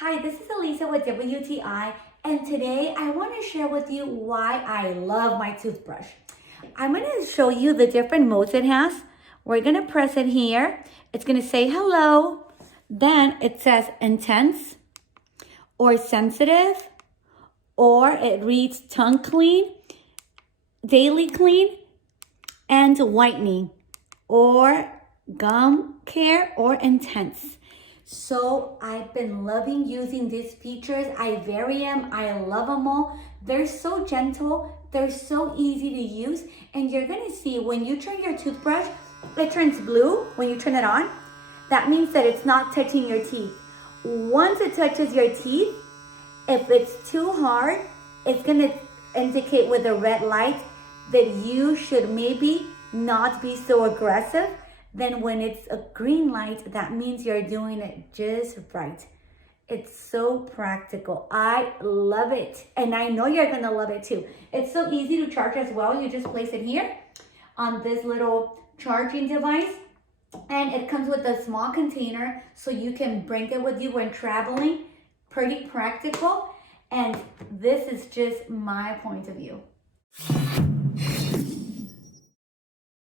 Hi, this is Elisa with WTI, and today I want to share with you why I love my toothbrush. I'm going to show you the different modes it has. We're going to press it here. It's going to say hello. Then it says intense or sensitive, or it reads tongue clean, daily clean, and whitening, or gum care, or intense. So I've been loving using these features. I vary them. I love them all. They're so gentle. They're so easy to use. And you're going to see when you turn your toothbrush, it turns blue when you turn it on. That means that it's not touching your teeth. Once it touches your teeth, if it's too hard, it's going to indicate with a red light that you should maybe not be so aggressive. Then when it's a green light, that means you're doing it just right. It's so practical. I love it. And I know you're gonna love it too. It's so easy to charge as well. You just place it here on this little charging device. And it comes with a small container so you can bring it with you when traveling. Pretty practical. And this is just my point of view.